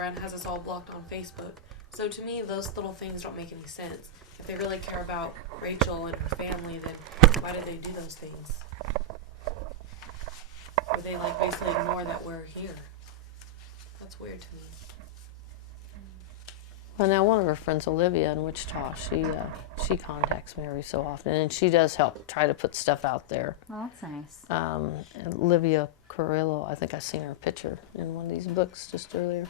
friend has us all blocked on Facebook. So to me, those little things don't make any sense. If they really care about Rachel and her family, then why did they do those things? Or they like basically ignore that we're here. That's weird to me. Well, now one of her friends, Olivia in Wichita, she contacts me every so often, and she does help try to put stuff out there. Oh, that's nice. And Olivia Carrillo, I think I seen her picture in one of these books just earlier,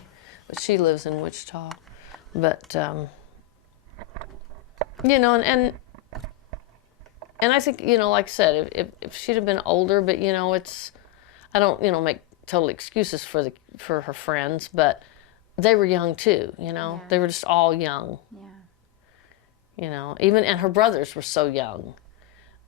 but she lives in Wichita. But you know, and I think, you know, like I said, if she'd have been older, but you know, I don't, you know, make total excuses for her friends, but they were young too, you know. Yeah. They were just all young. Yeah. You know, and her brothers were so young.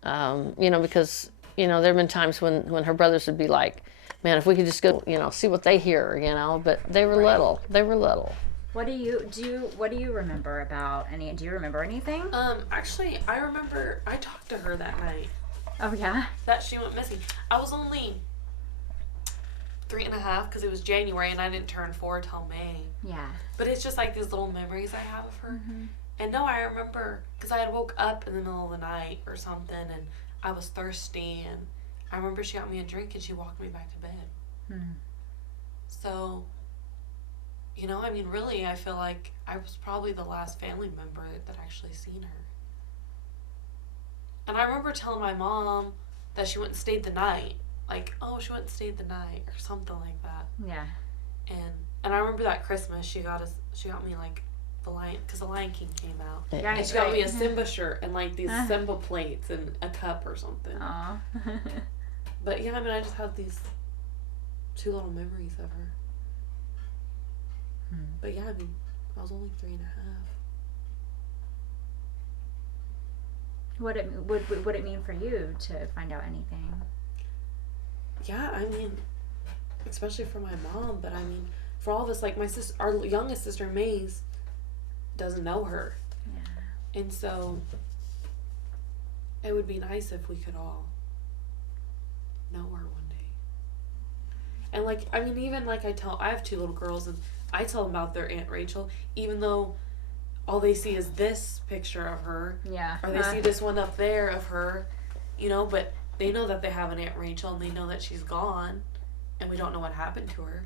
You know, because, you know, there have been times when her brothers would be like, man, if we could just go, you know, see what they hear, you know, but they were little. They were little. What do you remember about do you remember anything? Actually, I remember I talked to her that night. Oh, yeah? That she went missing. I was only 3.5 because it was January and I didn't turn 4 till May. Yeah. But it's just like these little memories I have of her. Mm-hmm. And no, I remember because I had woke up in the middle of the night or something and I was thirsty and I remember she got me a drink and she walked me back to bed. Hmm. So, you know, I mean, really, I feel like I was probably the last family member that actually seen her. And I remember telling my mom that she went and stayed the night. Like, oh, she went and stayed the night or something like that. Yeah. And I remember that Christmas she got me like because the Lion King came out. Yeah. And she got me a Simba shirt and like these Simba plates and a cup or something. Aw. But yeah, I mean, I just have these 2 little memories of her. But yeah, I mean, I was only 3.5. What would it mean for you to find out anything? Yeah, I mean, especially for my mom, but I mean, for all of us, like my sister, our youngest sister, Maze, doesn't know her. Yeah. And so, it would be nice if we could all know her one day. And like, I mean, even like I have 2 little girls, and I tell them about their Aunt Rachel, even though all they see is this picture of her. Yeah. Or they see this one up there of her, you know, but they know that they have an Aunt Rachel and they know that she's gone and we don't know what happened to her.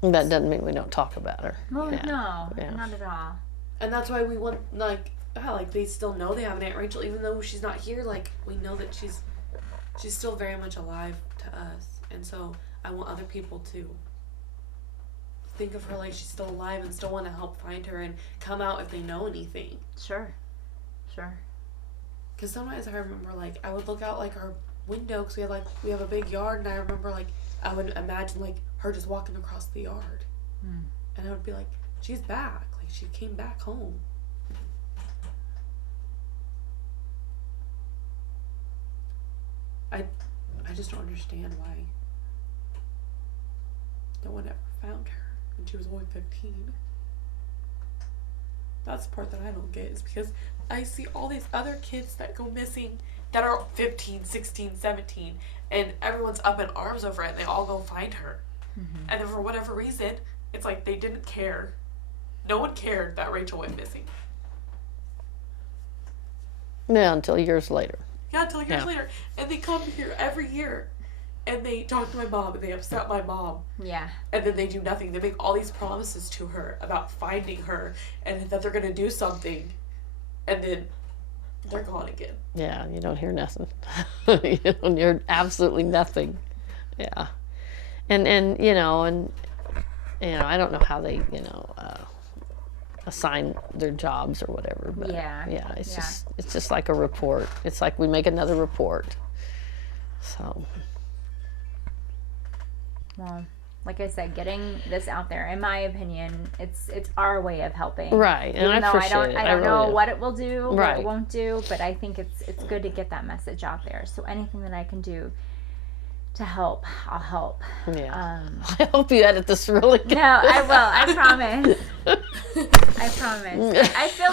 That doesn't mean we don't talk about her. Well, yeah. no, Yeah. not at all. And that's why we want, like they still know they have an Aunt Rachel, even though she's not here, like, we know that she's still very much alive to us. And so I want other people to think of her like she's still alive and still want to help find her and come out if they know anything. Sure. Because sometimes I remember, like, I would look out, like, our window, because we have a big yard, and I remember, like, I would imagine, like, her just walking across the yard. And I would be like, she's back. Like, she came back home. I just don't understand why no one ever found her when she was only 15. That's the part that I don't get, is because I see all these other kids that go missing that are 15, 16, 17, and everyone's up in arms over it, and they all go find her. And then for whatever reason, it's like they didn't care. No one cared that Rachel went missing. Yeah, until years later. Yeah, until years later. And they come here every year, and they talk to my mom, and they upset my mom. Yeah. And then they do nothing. They make all these promises to her about finding her, and that they're going to do something, and then they're gone again. Yeah, you don't hear nothing. You don't hear absolutely nothing. Yeah. And you know, I don't know how they, assign their jobs or whatever, but it's just like a report. It's like we make another report. So, well, like I said, getting this out there, in my opinion, it's our way of helping. Right, and Even I though appreciate it. I don't know really what it will do, what Right. it won't do, but I think it's good to get that message out there. So anything that I can do to help, I'll help. Yeah. I hope you edit this really good. No, I will. I promise. I promise. I feel